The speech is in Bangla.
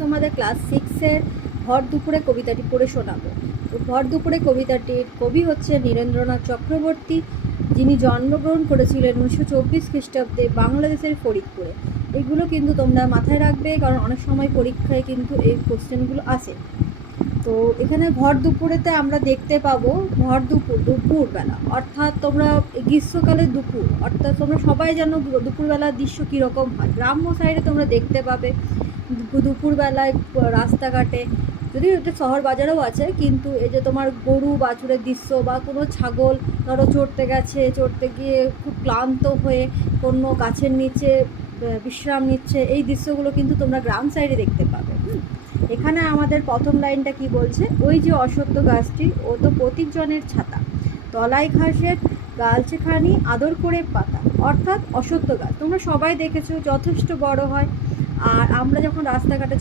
তোমাদের ক্লাস 6-এর ভর দুপুরে কবিতাটি পড়ে শোনাবো। তো ভর দুপুরে কবিতাটির কবি হচ্ছে নীরেন্দ্রনাথ চক্রবর্তী, যিনি জন্মগ্রহণ করেছিলেন 1924 খ্রিস্টাব্দে বাংলাদেশের ফরিদপুরে। এগুলো কিন্তু তোমরা মাথায় রাখবে, কারণ অনেক সময় পরীক্ষায় কিন্তু এই কোশ্চেনগুলো আসে। তো এখানে ভর দুপুরেতে আমরা দেখতে পাবো ভর দুপুরবেলা, অর্থাৎ তোমরা গ্রীষ্মকালের দুপুর, অর্থাৎ তোমরা সবাই জানো দুপুরবেলার দৃশ্য কীরকম হয়। গ্রাম্য সাইডে তোমরা দেখতে পাবে দুপুরবেলায় রাস্তাঘাটে, যদিও এটা শহর বাজারেও আছে, কিন্তু এই যে তোমার গরু বাছুরের দৃশ্য বা কোনো ছাগল ধরো চড়তে গিয়ে খুব ক্লান্ত হয়ে কোনো গাছের নিচে বিশ্রাম নিচ্ছে, এই দৃশ্যগুলো কিন্তু তোমরা গ্রাম সাইডে দেখতে পাবে। এখানে আমাদের প্রথম লাইনটা কি বলছে, ওই যে অশ্বত্থ গাছটি ও তো প্রতীকজনের ছাতা, তলায় ঘাসের গালছে খানি আদর করে পাতা। অর্থাৎ অশ্বত্থ গাছ তোমরা সবাই দেখেছো, যথেষ্ট বড় হয়। আর আমরা যখন রাস্তাঘাটে